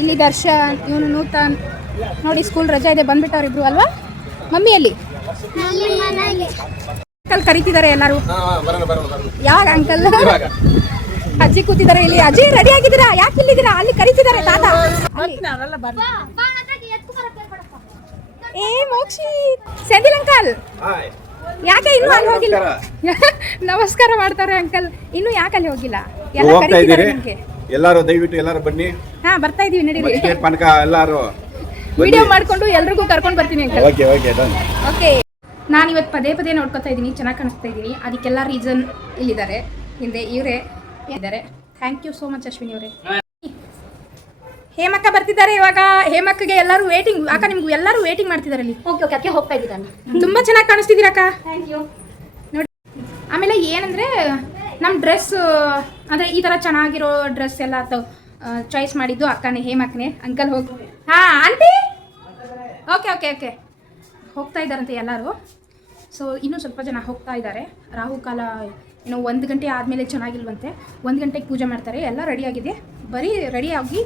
ಇಲ್ಲಿ ದರ್ಶನ್, ಇವನು ನೂತನ್. ನೋಡಿ ಸ್ಕೂಲ್ ರಜಾ ಇದೆ, ಬಂದ್ಬಿಟ್ಟವ್ರಿಬ್ರು ಅಲ್ವಾ? ಮಮ್ಮಿಯಲ್ಲಿ ಅಂಕಲ್ ಕರಿತಿದ್ದಾರೆ ಎಲ್ಲರೂ. ಯಾವಾಗ ಅಂಕಲ್? ಅಜ್ಜಿ ಕೂತಿದ್ದಾರೆ ಇಲ್ಲಿ. ಅಜ್ಜಿ ರೆಡಿ ಆಗಿದ್ದೀರಾ? ಯಾಕೆ ಇಲ್ಲಿದ್ದೀರಾ? ಅಲ್ಲಿ ಕರಿತಿದ್ದಾರೆ ತಾತ. ಏ ಮೋಕ್ಷಿ, ಸೆಂದಿಲ್ ಅಂಕಲ್ ಯಾಕೆ ಇನ್ನೂ ಅಲ್ಲಿ ಹೋಗಿಲ್ಲ? ನಮಸ್ಕಾರ ಮಾಡ್ತಾರೆ ಅಂಕಲ್. ಇನ್ನು ಯಾಕೆ ಅಲ್ಲಿ ಹೋಗಿಲ್ಲ? ಎಲ್ಲ ಕರೀತಿದ್ದಾರೆ ನಿಮಗೆ. ಎಲ್ಲರೂ ದಯವಿಟ್ಟು ಎಲ್ಲರೂ ಬನ್ನಿ. ಹಾ, ಬರ್ತಾ ಇದೀವಿ, ನಡೀರಿ. ಪಾನಕ ಎಲ್ಲರೂ ವಿಡಿಯೋ ಮಾಡ್ಕೊಂಡು ಎಲ್ರಿಗೂ ಕರ್ಕೊಂಡು ಬರ್ತೀನಿ uncle. Okay okay done. Okay, ನಾನು ಇವತ್ತು ಪದೇ ಪದೇ ನೋಡ್ಕೊತಾ ಇದ್ದೀನಿ, ಚೆನ್ನಾಗಿ ಕಾಣಿಸ್ತಾ ಇದ್ದೀನಿ. ಅದಕ್ಕೆಲ್ಲ ರೀಸನ್ ಇಲ್ಲಿದ್ದಾರೆ, ಹಿಂದೆ ಇವರೇ ಇದ್ದಾರೆ. Thank you so much Ashwini ಅವರೇ. ಹೇಮಕ್ಕ ಬರ್ತಿದ್ದಾರೆ ಇವಾಗ. ಹೇಮಕ್ಕಗೆ ಎಲ್ಲರೂ ವೇಟಿಂಗ್. ಅಕ್ಕ ನಿಮ್ಗೆ ಎಲ್ಲರೂ ವೇಟಿಂಗ್ ಮಾಡ್ತಿದ್ದಾರೆ ಅಲ್ಲಿ. ಓಕೆ ಓಕೆ, ಅಕ್ಕೆ ಹೋಗ್ತಾ ಇದ್ದೀರಾ? ತುಂಬಾ ಚೆನ್ನಾಗಿ ಕಾಣಿಸ್ತಿದ್ದೀರಾ ಅಕ್ಕ. Thank you. ನೋಡಿ, ಆಮೇಲೆ ಏನಂದ್ರೆ ನಮ್ಮ ಡ್ರೆಸ್ ಅಂದರೆ ಈ ಥರ ಚೆನ್ನಾಗಿರೋ ಡ್ರೆಸ್ ಎಲ್ಲ ಚಾಯ್ಸ್ ಮಾಡಿದ್ದು ಅಕ್ಕನೇ, ಹೇಮಕ್ಕನೇ. ಅಂಕಲ್ ಹೋಗಿ. ಹಾಂ ಆಂಟಿ, ಓಕೆ ಓಕೆ ಓಕೆ, ಹೋಗ್ತಾ ಇದ್ದಾರಂತೆ ಎಲ್ಲರೂ. ಸೊ ಇನ್ನೂ ಸ್ವಲ್ಪ ಜನ ಹೋಗ್ತಾ ಇದ್ದಾರೆ. ರಾಹುಕಾಲ ಏನೋ 1 ಗಂಟೆ ಆದಮೇಲೆ ಚೆನ್ನಾಗಿಲ್ವಂತೆ. 1 ಗಂಟೆಗೆ ಪೂಜೆ ಮಾಡ್ತಾರೆ. ಎಲ್ಲ ರೆಡಿಯಾಗಿದೆ, ಬರೀ ರೆಡಿಯಾಗಿ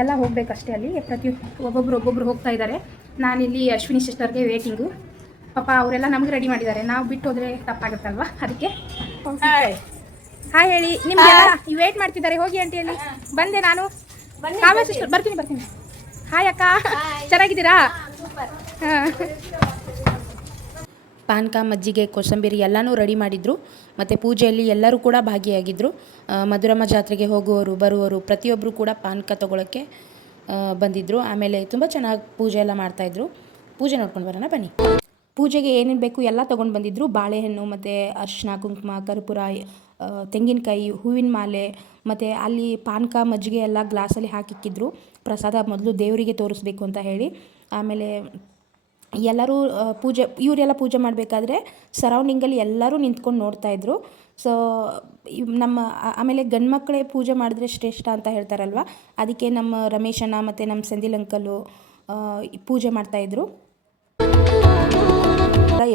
ಎಲ್ಲ ಹೋಗಬೇಕಷ್ಟೇ. ಅಲ್ಲಿ ಒಬ್ಬೊಬ್ರು ಹೋಗ್ತಾ ಇದ್ದಾರೆ. ನಾನಿಲ್ಲಿ ಅಶ್ವಿನಿ ಸಿಸ್ಟರ್ಗೆ ವೇಟಿಂಗು. ಪಾಪ ಅವರೆಲ್ಲ ನಮ್ಗೆ ರೆಡಿ ಮಾಡಿದ್ದಾರೆ. ನಾವು ಬಿಟ್ಟು ಹೋದರೆ ತಪ್ಪಾಗುತ್ತಲ್ವ, ಅದಕ್ಕೆ. ಹಾಯ್ ಹೇಳಿ. ನಿಮ್ಗೆಲ್ಲ ವೇಟ್ ಮಾಡ್ತಿದ್ದಾರೆ, ಹೋಗಿ ಆಂಟಿಯಲ್ಲಿ. ಬಂದೆ ನಾನು. ಕಾವ್ಯ ಸಿಸ್ಟರ್ ಬರ್ತೀನಿ. ಹಾಯ್ ಅಕ್ಕ, ಚೆನ್ನಾಗಿದ್ದೀರಾ? ಹಾಂ. ಪಾನಕ, ಮಜ್ಜಿಗೆ, ಕೋಸಂಬರಿ ಎಲ್ಲನೂ ರೆಡಿ ಮಾಡಿದರು. ಮತ್ತು ಪೂಜೆಯಲ್ಲಿ ಎಲ್ಲರೂ ಕೂಡ ಭಾಗಿಯಾಗಿದ್ದರು. ಮಧುರಮ್ಮ ಜಾತ್ರೆಗೆ ಹೋಗುವವರು ಬರುವವರು ಪ್ರತಿಯೊಬ್ಬರು ಕೂಡ ಪಾನಕ ತೊಗೊಳಕ್ಕೆ ಬಂದಿದ್ದರು. ಆಮೇಲೆ ತುಂಬ ಚೆನ್ನಾಗಿ ಪೂಜೆ ಎಲ್ಲ ಮಾಡ್ತಾಯಿದ್ರು. ಪೂಜೆ ನೋಡ್ಕೊಂಡು ಬರೋಣ ಬನ್ನಿ. ಪೂಜೆಗೆ ಏನೇನು ಬೇಕು ಎಲ್ಲ ತೊಗೊಂಡು ಬಂದಿದ್ದರು. ಬಾಳೆಹಣ್ಣು ಮತ್ತು ಅರಿಶಿನ, ಕುಂಕುಮ, ಕರ್ಪೂರ, ತೆಂಗಿನಕಾಯಿ, ಹೂವಿನ ಮಾಲೆ, ಮತ್ತು ಅಲ್ಲಿ ಪಾನಕ, ಮಜ್ಜಿಗೆ ಎಲ್ಲ ಗ್ಲಾಸಲ್ಲಿ ಹಾಕಿಕ್ಕಿದ್ರು. ಪ್ರಸಾದ ಮೊದಲು ದೇವರಿಗೆ ತೋರಿಸ್ಬೇಕು ಅಂತ ಹೇಳಿ. ಆಮೇಲೆ ಎಲ್ಲರೂ ಇವರೆಲ್ಲ ಪೂಜೆ ಮಾಡಬೇಕಾದ್ರೆ ಸರೌಂಡಿಂಗಲ್ಲಿ ಎಲ್ಲರೂ ನಿಂತ್ಕೊಂಡು ನೋಡ್ತಾಯಿದ್ರು. ಸೊ ಆಮೇಲೆ ಗಂಡು ಮಕ್ಕಳೇ ಪೂಜೆ ಮಾಡಿದ್ರೆ ಶ್ರೇಷ್ಠ ಅಂತ ಹೇಳ್ತಾರಲ್ವ, ಅದಕ್ಕೆ ನಮ್ಮ ರಮೇಶಣ್ಣ ಮತ್ತು ನಮ್ಮ ಸೆಂದಿಲ್ ಅಂಕಲು ಪೂಜೆ ಮಾಡ್ತಾಯಿದ್ರು.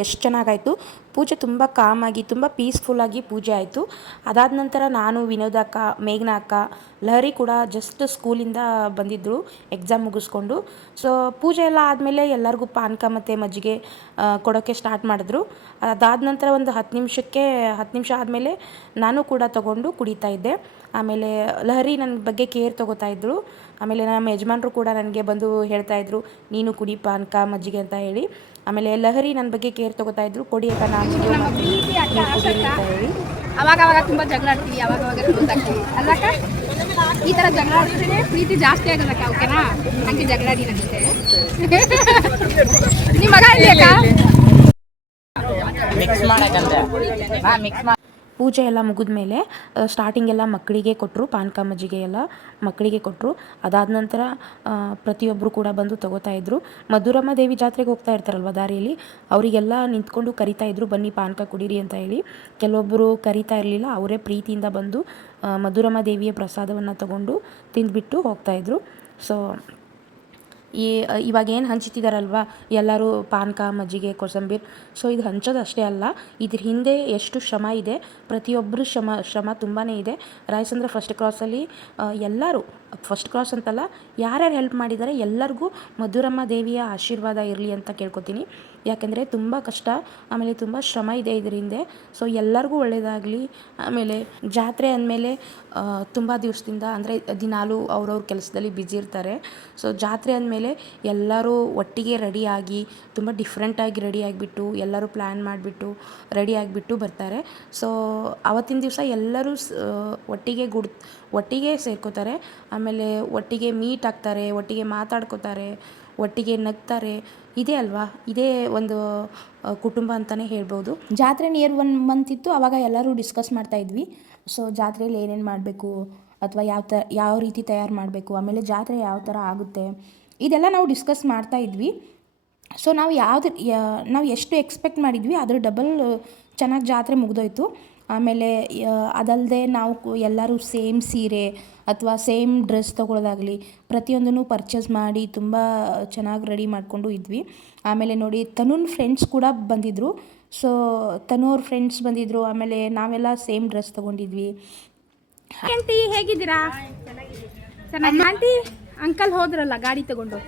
ಎಷ್ಟು ಚೆನ್ನಾಗಾಯಿತು ಪೂಜೆ. ತುಂಬ ಕಾಮಾಗಿ, ತುಂಬ ಪೀಸ್ಫುಲ್ಲಾಗಿ ಪೂಜೆ ಆಯಿತು. ಅದಾದ ನಂತರ ನಾನು, ವಿನೋದ ಅಕ್ಕ, ಮೇಘನಾ ಅಕ್ಕ, ಲಹರಿ ಕೂಡ ಜಸ್ಟ್ ಸ್ಕೂಲಿಂದ ಬಂದಿದ್ದರು ಎಕ್ಸಾಮ್ ಮುಗಿಸ್ಕೊಂಡು. ಸೊ ಪೂಜೆ ಎಲ್ಲ ಆದಮೇಲೆ ಎಲ್ಲರಿಗೂ ಪಾನಕ ಮತ್ತು ಮಜ್ಜಿಗೆ ಕೊಡೋಕ್ಕೆ ಸ್ಟಾರ್ಟ್ ಮಾಡಿದ್ರು. ಅದಾದ ನಂತರ ಒಂದು 10 ನಿಮಿಷ ಆದಮೇಲೆ ನಾನು ಕೂಡ ತೊಗೊಂಡು ಕುಡಿತಾ ಇದ್ದೆ. ಆಮೇಲೆ ಲಹರಿ ನನ್ನ ಬಗ್ಗೆ ಕೇರ್ ತೊಗೋತಾಯಿದ್ರು. ಆಮೇಲೆ ನಮ್ಮ ಯಜಮಾನರು ಕೂಡ ನನಗೆ ಬಂದು ಹೇಳ್ತಾಯಿದ್ರು, ನೀನು ಕುಡಿ ಪಾನಕ, ಮಜ್ಜಿಗೆ ಅಂತ ಹೇಳಿ. ಆಮೇಲೆ ಲಹರಿ ನನ್ನ ಬಗ್ಗೆ ಕೇರ್ ತೊಗೋತಾಯಿದ್ರು, ಕೊಡಿ ಅಕ್ಕ ನಾನು ಹೇಳಿ. ಅವಾಗ ತುಂಬ ಜಗಳ ಆಡ್ತೀವಿ, ಅವಾಗ ಕ್ಲೋಸ್ ಆಗ್ತೀವಿ ಅಲ್ಲಕ್ಕ. ಈ ಥರ ಜಗಳ ಆಡಿದ್ರೆ ಪ್ರೀತಿ ಜಾಸ್ತಿ ಆಗೋದಕ್ಕ, ಓಕೆನಾ? ಹಂಗೆ ಜಗಳ ಆಡಿ ನನಗೆ. ನಿಮ್ಮ ಮಗ ಇಲ್ಲಿ ಅಕ್ಕ? ಪೂಜೆ ಎಲ್ಲ ಮುಗಿದ ಮೇಲೆ ಸ್ಟಾರ್ಟಿಂಗೆಲ್ಲ ಮಕ್ಕಳಿಗೆ ಕೊಟ್ಟರು. ಪಾನಕ, ಮಜ್ಜಿಗೆ ಎಲ್ಲ ಮಕ್ಕಳಿಗೆ ಕೊಟ್ಟರು. ಅದಾದ ನಂತರ ಪ್ರತಿಯೊಬ್ಬರು ಕೂಡ ಬಂದು ತೊಗೋತಾಯಿದ್ರು. ಮಧುರಮ್ಮ ದೇವಿ ಜಾತ್ರೆಗೆ ಹೋಗ್ತಾ ಇರ್ತಾರಲ್ವ ದಾರಿಯಲ್ಲಿ, ಅವರಿಗೆಲ್ಲ ನಿಂತ್ಕೊಂಡು ಕರಿತಾಯಿದ್ರು, ಬನ್ನಿ ಪಾನಕ ಕುಡೀರಿ ಅಂತ ಹೇಳಿ. ಕೆಲವೊಬ್ಬರು ಕರಿತಾ ಇರಲಿಲ್ಲ, ಅವರೇ ಪ್ರೀತಿಯಿಂದ ಬಂದು ಮಧುರಮ್ಮ ದೇವಿಯ ಪ್ರಸಾದವನ್ನು ತಗೊಂಡು ತಿಂದುಬಿಟ್ಟು ಹೋಗ್ತಾಯಿದ್ರು. ಸೊ ಇವಾಗ ಏನು ಹಂಚ್ತಿದ್ದಾರಲ್ವ ಎಲ್ಲರೂ ಪಾನಕ, ಮಜ್ಜಿಗೆ, ಕೋಸಂಬರಿ. ಸೊ ಇದು ಹಂಚೋದು ಅಷ್ಟೇ ಅಲ್ಲ, ಇದ್ರ ಹಿಂದೆ ಎಷ್ಟು ಶ್ರಮ ಇದೆ, ಪ್ರತಿಯೊಬ್ಬರು ಶ್ರಮ ತುಂಬಾ ಇದೆ. ರಾಯಸಂದ್ರ ಫಸ್ಟ್ ಕ್ರಾಸಲ್ಲಿ ಎಲ್ಲರೂ, ಫಸ್ಟ್ ಕ್ರಾಸ್ ಅಂತಲ್ಲ, ಯಾರ್ಯಾರು ಹೆಲ್ಪ್ ಮಾಡಿದ್ದಾರೆ ಎಲ್ಲರಿಗೂ ಮಧುರಮ್ಮ ದೇವಿಯ ಆಶೀರ್ವಾದ ಇರಲಿ ಅಂತ ಕೇಳ್ಕೊತೀನಿ. ಯಾಕೆಂದರೆ ತುಂಬ ಕಷ್ಟ, ಆಮೇಲೆ ತುಂಬ ಶ್ರಮ ಇದೆ ಇದ್ರ ಹಿಂದೆ. ಸೊ ಎಲ್ಲರಿಗೂ ಒಳ್ಳೆಯದಾಗಲಿ. ಆಮೇಲೆ ಜಾತ್ರೆ ಅಂದಮೇಲೆ ತುಂಬ ದಿವಸದಿಂದ, ಅಂದರೆ ದಿನಾಲೂ ಅವ್ರವ್ರ ಕೆಲಸದಲ್ಲಿ ಬ್ಯುಸಿ ಇರ್ತಾರೆ. ಸೊ ಜಾತ್ರೆ ಅಂದಮೇಲೆ ಎಲ್ಲರೂ ಒಟ್ಟಿಗೆ ರೆಡಿಯಾಗಿ, ತುಂಬ ಡಿಫ್ರೆಂಟಾಗಿ ರೆಡಿ ಆಗಿಬಿಟ್ಟು, ಎಲ್ಲರೂ ಪ್ಲ್ಯಾನ್ ಮಾಡಿಬಿಟ್ಟು ರೆಡಿ ಆಗಿಬಿಟ್ಟು ಬರ್ತಾರೆ. ಸೊ ಆವತ್ತಿನ ದಿವಸ ಎಲ್ಲರೂ ಒಟ್ಟಿಗೆ ಸೇರ್ಕೋತಾರೆ. ಆಮೇಲೆ ಒಟ್ಟಿಗೆ ಮೀಟ್ ಆಗ್ತಾರೆ, ಒಟ್ಟಿಗೆ ಮಾತಾಡ್ಕೋತಾರೆ, ಒಟ್ಟಿಗೆ ನಗ್ತಾರೆ. ಇದೇ ಅಲ್ವಾ, ಇದೇ ಒಂದು ಕುಟುಂಬ ಅಂತಲೇ ಹೇಳ್ಬೋದು. ಜಾತ್ರೆ ನಿಯರ್ 1 ಮಂತ್ ಇತ್ತು, ಆವಾಗ ಎಲ್ಲರೂ ಡಿಸ್ಕಸ್ ಮಾಡ್ತಾಯಿದ್ವಿ. ಸೊ ಜಾತ್ರೆಯಲ್ಲಿ ಏನೇನು ಮಾಡಬೇಕು, ಅಥವಾ ಯಾವ ರೀತಿ ತಯಾರು ಮಾಡಬೇಕು, ಆಮೇಲೆ ಜಾತ್ರೆ ಯಾವ ಥರ ಆಗುತ್ತೆ, ಇದೆಲ್ಲ ನಾವು ಡಿಸ್ಕಸ್ ಮಾಡ್ತಾಯಿದ್ವಿ. ಸೊ ನಾವು ಎಷ್ಟು ಎಕ್ಸ್ಪೆಕ್ಟ್ ಮಾಡಿದ್ವಿ ಅದ್ರ ಡಬಲ್ ಚೆನ್ನಾಗಿ ಜಾತ್ರೆ ಮುಗಿದೋಯ್ತು. ಆಮೇಲೆ ಅದಲ್ಲದೆ ನಾವು ಎಲ್ಲರೂ ಸೇಮ್ ಸೀರೆ ಅಥವಾ ಸೇಮ್ ಡ್ರೆಸ್ ತೊಗೊಳ್ಳೋದಾಗಲಿ ಪ್ರತಿಯೊಂದನ್ನು ಪರ್ಚೇಸ್ ಮಾಡಿ ತುಂಬ ಚೆನ್ನಾಗಿ ರೆಡಿ ಮಾಡಿಕೊಂಡು ಇದ್ವಿ. ಆಮೇಲೆ ನೋಡಿ, ತನುನ್ ಫ್ರೆಂಡ್ಸ್ ಕೂಡ ಬಂದಿದ್ದರು. ಸೊ ತನು ಅವ್ರ ಫ್ರೆಂಡ್ಸ್ ಬಂದಿದ್ದರು. ಆಮೇಲೆ ನಾವೆಲ್ಲ ಸೇಮ್ ಡ್ರೆಸ್ ತೊಗೊಂಡಿದ್ವಿ. ಆಂಟಿ ಹೇಗಿದ್ದೀರಾ? ಚೆನ್ನಾಗಿ ಆಂಟಿ. ಅಂಕಲ್ ಹೋದ್ರಲ್ಲ ಗಾಡಿ ತಗೊಂಡು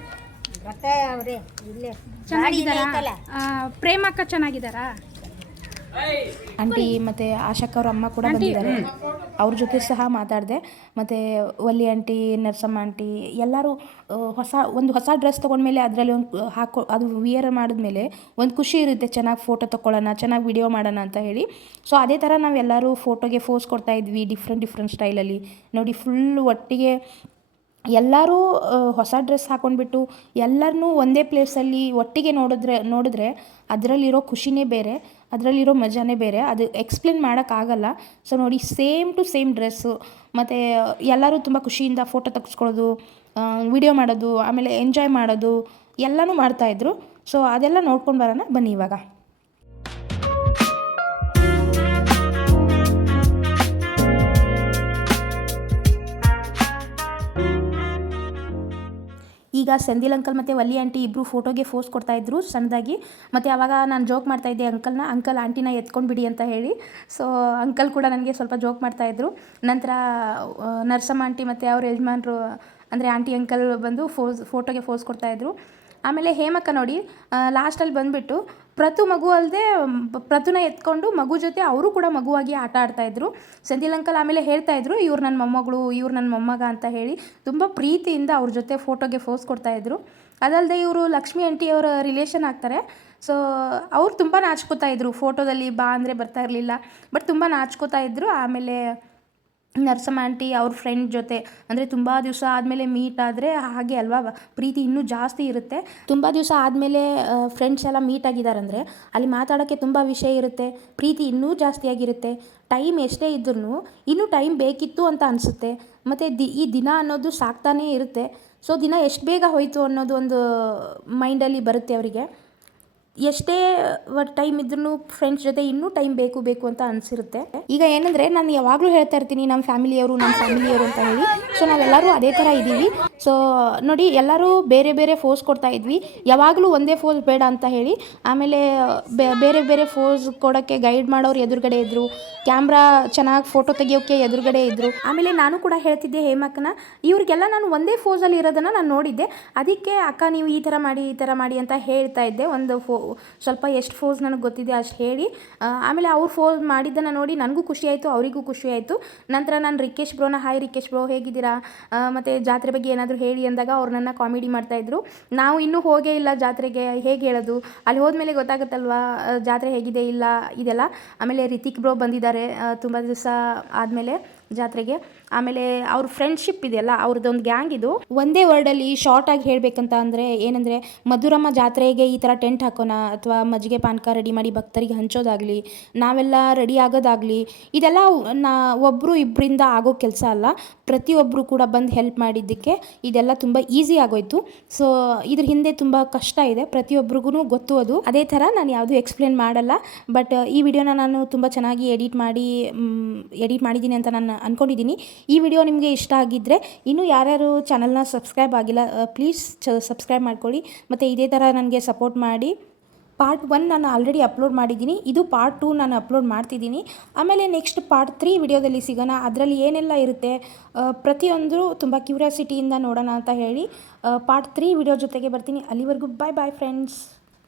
ಬರ್ತಾ ಅವ್ರೆ ಇಲ್ಲೇ ಚೆನ್ನಾಗಿದ್ದಾರಾ? ಪ್ರೇಮಕ್ಕ ಚೆನ್ನಾಗಿದ್ದಾರಾ? ಆಂಟಿ ಮತ್ತು ಆಶಕ್ಕ ಅವ್ರ ಅಮ್ಮ ಕೂಡ ಬಂದಿದ್ದಾರೆ. ಅವ್ರ ಜೊತೆ ಸಹ ಮಾತಾಡಿದೆ. ಮತ್ತು ವಲ್ಲಿ ಆಂಟಿ, ನರ್ಸಮ್ಮ ಆಂಟಿ ಎಲ್ಲರೂ ಒಂದು ಹೊಸ ಡ್ರೆಸ್ ತೊಗೊಂಡ್ಮೇಲೆ ಅದರಲ್ಲಿ ಒಂದು ಅದು ವಿಯರ್ ಮಾಡಿದ್ಮೇಲೆ ಒಂದು ಖುಷಿ ಇರುತ್ತೆ, ಚೆನ್ನಾಗಿ ಫೋಟೋ ತೊಗೊಳ್ಳೋಣ, ಚೆನ್ನಾಗಿ ವಿಡಿಯೋ ಮಾಡೋಣ ಅಂತ ಹೇಳಿ. ಸೊ ಅದೇ ಥರ ನಾವೆಲ್ಲರೂ ಫೋಟೋಗೆ ಫೋಸ್ ಕೊಡ್ತಾಯಿದ್ವಿ ಡಿಫ್ರೆಂಟ್ ಸ್ಟೈಲಲ್ಲಿ. ನೋಡಿ ಫುಲ್ ಒಟ್ಟಿಗೆ ಎಲ್ಲರೂ ಹೊಸ ಡ್ರೆಸ್ ಹಾಕ್ಕೊಂಡ್ಬಿಟ್ಟು ಎಲ್ಲರನ್ನೂ ಒಂದೇ ಪ್ಲೇಸಲ್ಲಿ ಒಟ್ಟಿಗೆ ನೋಡಿದ್ರೆ ಅದರಲ್ಲಿರೋ ಖುಷಿನೇ ಬೇರೆ, ಅದರಲ್ಲಿರೋ ಮಜಾನೇ ಬೇರೆ. ಅದು ಎಕ್ಸ್ಪ್ಲೇನ್ ಮಾಡೋಕ್ಕಾಗಲ್ಲ. ಸೊ ನೋಡಿ ಸೇಮ್ ಟು ಸೇಮ್ ಡ್ರೆಸ್ಸು, ಮತ್ತು ಎಲ್ಲರೂ ತುಂಬ ಖುಷಿಯಿಂದ ಫೋಟೋ ತೆಗೆಸ್ಕೊಳ್ಳೋದು, ವಿಡಿಯೋ ಮಾಡೋದು, ಆಮೇಲೆ ಎಂಜಾಯ್ ಮಾಡೋದು ಎಲ್ಲನೂ ಮಾಡ್ತಾಯಿದ್ರು. ಸೊ ಅದೆಲ್ಲ ನೋಡ್ಕೊಂಡು ಬರೋಣ ಬನ್ನಿ ಇವಾಗ. ಈಗ ಸೆಂದಿಲ್ ಅಂಕಲ್ ಮತ್ತು ವಲ್ಲಿ ಆಂಟಿ ಇಬ್ಬರು ಫೋಟೋಗೆ ಫೋಸ್ ಕೊಡ್ತಾಯಿದ್ರು ಸಣ್ಣದಾಗಿ. ಮತ್ತು ಆವಾಗ ನಾನು ಜೋಕ್ ಮಾಡ್ತಾಯಿದ್ದೆ ಅಂಕಲ್ ಆಂಟಿನ ಎತ್ಕೊಂಡು ಬಿಡಿ ಅಂತ ಹೇಳಿ. ಸೊ ಅಂಕಲ್ ಕೂಡ ನನಗೆ ಸ್ವಲ್ಪ ಜೋಕ್ ಮಾಡ್ತಾಯಿದ್ರು. ನಂತರ ನರ್ಸಮ್ಮ ಆಂಟಿ ಮತ್ತು ಅವ್ರ ಯಜಮಾನ್ರು ಅಂದರೆ ಆಂಟಿ ಅಂಕಲ್ ಬಂದು ಫೋಟೋಗೆ ಫೋಸ್ ಕೊಡ್ತಾಯಿದ್ರು. ಆಮೇಲೆ ಹೇಮಕ್ಕ ನೋಡಿ ಲಾಸ್ಟಲ್ಲಿ ಬಂದುಬಿಟ್ಟು ಮಗು ಅಲ್ಲದೆ ಪ್ರತುನ ಎತ್ಕೊಂಡು ಮಗು ಜೊತೆ ಅವರು ಕೂಡ ಮಗುವಾಗಿ ಆಟ ಆಡ್ತಾಯಿದ್ರು. ಸೆಂದಿಲ್ ಅಂಕಲ್ ಆಮೇಲೆ ಹೇಳ್ತಾಯಿದ್ರು ಇವ್ರು ನನ್ನ ಮೊಮ್ಮಗಳು, ಇವ್ರು ನನ್ನ ಮೊಮ್ಮಗ ಅಂತ ಹೇಳಿ ತುಂಬ ಪ್ರೀತಿಯಿಂದ ಅವ್ರ ಜೊತೆ ಫೋಟೋಗೆ ಫೋಸ್ ಕೊಡ್ತಾಯಿದ್ರು. ಅದಲ್ಲದೆ ಇವರು ಲಕ್ಷ್ಮಿ ಆಂಟಿಯವರ ರಿಲೇಷನ್ ಆಗ್ತಾರೆ. ಸೊ ಅವ್ರು ತುಂಬ ನಾಚ್ಕೋತಾ ಇದ್ರು, ಫೋಟೋದಲ್ಲಿ ಬಾ ಅಂದರೆ ಬರ್ತಾ ಇರಲಿಲ್ಲ, ಬಟ್ ತುಂಬ ನಾಚ್ಕೋತಾ ಇದ್ರು. ಆಮೇಲೆ ನರ್ಸಮ್ಮ ಆಂಟಿ ಅವ್ರ ಫ್ರೆಂಡ್ ಜೊತೆ ಅಂದರೆ ತುಂಬ ದಿವಸ ಆದಮೇಲೆ ಮೀಟ್ ಆದರೆ ಹಾಗೆ ಅಲ್ವಾ ಪ್ರೀತಿ ಇನ್ನೂ ಜಾಸ್ತಿ ಇರುತ್ತೆ. ತುಂಬ ದಿವಸ ಆದಮೇಲೆ ಫ್ರೆಂಡ್ಸ್ ಎಲ್ಲ ಮೀಟ್ ಆಗಿದ್ದಾರಂದರೆ ಅಲ್ಲಿ ಮಾತಾಡೋಕ್ಕೆ ತುಂಬ ವಿಷಯ ಇರುತ್ತೆ, ಪ್ರೀತಿ ಇನ್ನೂ ಜಾಸ್ತಿಯಾಗಿರುತ್ತೆ. ಟೈಮ್ ಎಷ್ಟೇ ಇದ್ರೂ ಇನ್ನೂ ಟೈಮ್ ಬೇಕಿತ್ತು ಅಂತ ಅನಿಸುತ್ತೆ. ಮತ್ತು ಈ ದಿನ ಅನ್ನೋದು ಸಾಕ್ತಾನೇ ಇರುತ್ತೆ. ಸೊ ದಿನ ಎಷ್ಟು ಬೇಗ ಹೋಯಿತು ಅನ್ನೋದು ಒಂದು ಮೈಂಡಲ್ಲಿ ಬರುತ್ತೆ ಅವರಿಗೆ. ಎಷ್ಟೇ ಟೈಮ್ ಇದ್ರೂ ಫ್ರೆಂಡ್ಸ್ ಜೊತೆ ಇನ್ನೂ ಟೈಮ್ ಬೇಕು ಅಂತ ಅನಿಸಿರುತ್ತೆ. ಈಗ ಏನಂದರೆ ನಾನು ಯಾವಾಗಲೂ ಹೇಳ್ತಾ ಇರ್ತೀನಿ ನಮ್ಮ ಫ್ಯಾಮಿಲಿಯವರು ಅಂತ ಹೇಳಿ. ಸೊ ನಾವೆಲ್ಲರೂ ಅದೇ ಥರ ಇದ್ದೀವಿ. ಸೊ ನೋಡಿ ಎಲ್ಲರೂ ಬೇರೆ ಫೋಸ್ ಕೊಡ್ತಾ ಇದ್ವಿ, ಯಾವಾಗಲೂ ಒಂದೇ ಫೋಸ್ ಬೇಡ ಅಂತ ಹೇಳಿ. ಆಮೇಲೆ ಬೇರೆ ಫೋಸ್ ಕೊಡೋಕ್ಕೆ ಗೈಡ್ ಮಾಡೋರು ಎದುರುಗಡೆ ಇದ್ದರು, ಕ್ಯಾಮ್ರಾ ಚೆನ್ನಾಗಿ ಫೋಟೋ ತೆಗಿಯೋಕ್ಕೆ ಎದುರುಗಡೆ ಇದ್ದರು. ಆಮೇಲೆ ನಾನು ಕೂಡ ಹೇಳ್ತಿದ್ದೆ ಹೇಮಕ್ಕನ, ಇವ್ರಿಗೆಲ್ಲ ನಾನು ಒಂದೇ ಫೋಸಲ್ಲಿ ಇರೋದನ್ನು ನಾನು ನೋಡಿದ್ದೆ, ಅದಕ್ಕೆ ಅಕ್ಕ ನೀವು ಈ ಥರ ಮಾಡಿ ಅಂತ ಹೇಳ್ತಾ ಇದ್ದೆ. ಒಂದು ಸ್ವಲ್ಪ ಎಷ್ಟು ಫೋಸ್ ನನಗೆ ಗೊತ್ತಿದೆ ಅಷ್ಟು ಹೇಳಿ. ಆಮೇಲೆ ಅವ್ರು ಫೋಸ್ ಮಾಡಿದ್ದನ್ನು ನೋಡಿ ನನಗೂ ಖುಷಿ ಆಯಿತು, ಅವರಿಗೂ ಖುಷಿ ಆಯಿತು. ನಂತರ ನಾನು ರಿಕೇಶ್ ಬ್ರೋನ ಹಾಯ್ ರಿಕೇಶ್ ಬ್ರೋ ಹೇಗಿದ್ದೀರಾ, ಮತ್ತು ಜಾತ್ರೆ ಬಗ್ಗೆ ಏನಾದರೂ ಹೇಳಿ ಅಂದಾಗ ಅವ್ರು ನನ್ನ ಕಾಮಿಡಿ ಮಾಡ್ತಾಯಿದ್ರು. ನಾವು ಇನ್ನೂ ಹೋಗೇ ಇಲ್ಲ ಜಾತ್ರೆಗೆ, ಹೇಗೆ ಹೇಳೋದು, ಅಲ್ಲಿ ಹೋದ್ಮೇಲೆ ಗೊತ್ತಾಗುತ್ತಲ್ವಾ ಜಾತ್ರೆ ಹೇಗಿದೆ ಇಲ್ಲ ಇದೆಲ್ಲ. ಆಮೇಲೆ ರಿತಿಕ್ ಬ್ರೋ ಬಂದಿದ್ದಾರೆ ತುಂಬ ದಿವಸ ಆದಮೇಲೆ ಜಾತ್ರೆಗೆ. ಆಮೇಲೆ ಅವ್ರ ಫ್ರೆಂಡ್ಶಿಪ್ ಇದೆಯಲ್ಲ, ಅವ್ರದ್ದೊಂದು ಗ್ಯಾಂಗ್ ಇದು. ಒಂದೇ ವರ್ಡಲ್ಲಿ ಶಾರ್ಟಾಗಿ ಹೇಳಬೇಕಂತ ಅಂದರೆ ಏನಂದರೆ, ಮಧುರಮ್ಮ ಜಾತ್ರೆಗೆ ಈ ಥರ ಟೆಂಟ್ ಹಾಕೋಣ ಅಥವಾ ಮಜ್ಜಿಗೆ ಪಾನಕ ರೆಡಿ ಮಾಡಿ ಭಕ್ತರಿಗೆ ಹಂಚೋದಾಗಲಿ, ನಾವೆಲ್ಲ ರೆಡಿ ಆಗೋದಾಗಲಿ, ಇದೆಲ್ಲ ಒಬ್ಬರು ಇಬ್ಬರಿಂದ ಆಗೋ ಕೆಲಸ ಅಲ್ಲ. ಪ್ರತಿಯೊಬ್ಬರು ಕೂಡ ಬಂದು ಹೆಲ್ಪ್ ಮಾಡಿದ್ದಕ್ಕೆ ಇದೆಲ್ಲ ತುಂಬ ಈಸಿ ಆಗೋಯ್ತು. ಸೊ ಇದ್ರ ಹಿಂದೆ ತುಂಬ ಕಷ್ಟ ಇದೆ, ಪ್ರತಿಯೊಬ್ಬರಿಗೂ ಗೊತ್ತು ಅದು. ಅದೇ ಥರ ನಾನು ಯಾವುದೂ ಎಕ್ಸ್ಪ್ಲೇನ್ ಮಾಡಲ್ಲ. ಬಟ್ ಈ ವಿಡಿಯೋನ ನಾನು ತುಂಬ ಚೆನ್ನಾಗಿ ಎಡಿಟ್ ಮಾಡಿದ್ದೀನಿ ಅಂತ ನಾನು ಅಂದ್ಕೊಂಡಿದ್ದೀನಿ. ಈ ವಿಡಿಯೋ ನಿಮಗೆ ಇಷ್ಟ ಆಗಿದ್ದರೆ ಇನ್ನೂ ಯಾರ್ಯಾರು ಚಾನಲ್ನ ಸಬ್ಸ್ಕ್ರೈಬ್ ಆಗಿಲ್ಲ ಪ್ಲೀಸ್ ಸಬ್ಸ್ಕ್ರೈಬ್ ಮಾಡ್ಕೊಳ್ಳಿ, ಮತ್ತು ಇದೇ ಥರ ನನಗೆ ಸಪೋರ್ಟ್ ಮಾಡಿ. ಪಾರ್ಟ್ 1 ನಾನು ಆಲ್ರೆಡಿ ಅಪ್ಲೋಡ್ ಮಾಡಿದ್ದೀನಿ, ಇದು ಪಾರ್ಟ್ 2 ನಾನು ಅಪ್ಲೋಡ್ ಮಾಡ್ತಿದ್ದೀನಿ. ಆಮೇಲೆ ನೆಕ್ಸ್ಟ್ ಪಾರ್ಟ್ 3 ವಿಡಿಯೋದಲ್ಲಿ ಸಿಗೋಣ. ಅದರಲ್ಲಿ ಏನೆಲ್ಲ ಇರುತ್ತೆ ಪ್ರತಿಯೊಂದು ತುಂಬ ಕ್ಯೂರಿಯಾಸಿಟಿಯಿಂದ ನೋಡೋಣ ಅಂತ ಹೇಳಿ ಪಾರ್ಟ್ 3 ವಿಡಿಯೋ ಜೊತೆಗೆ ಬರ್ತೀನಿ. ಅಲ್ಲಿವರೆಗೂ ಬಾಯ್ ಫ್ರೆಂಡ್ಸ್.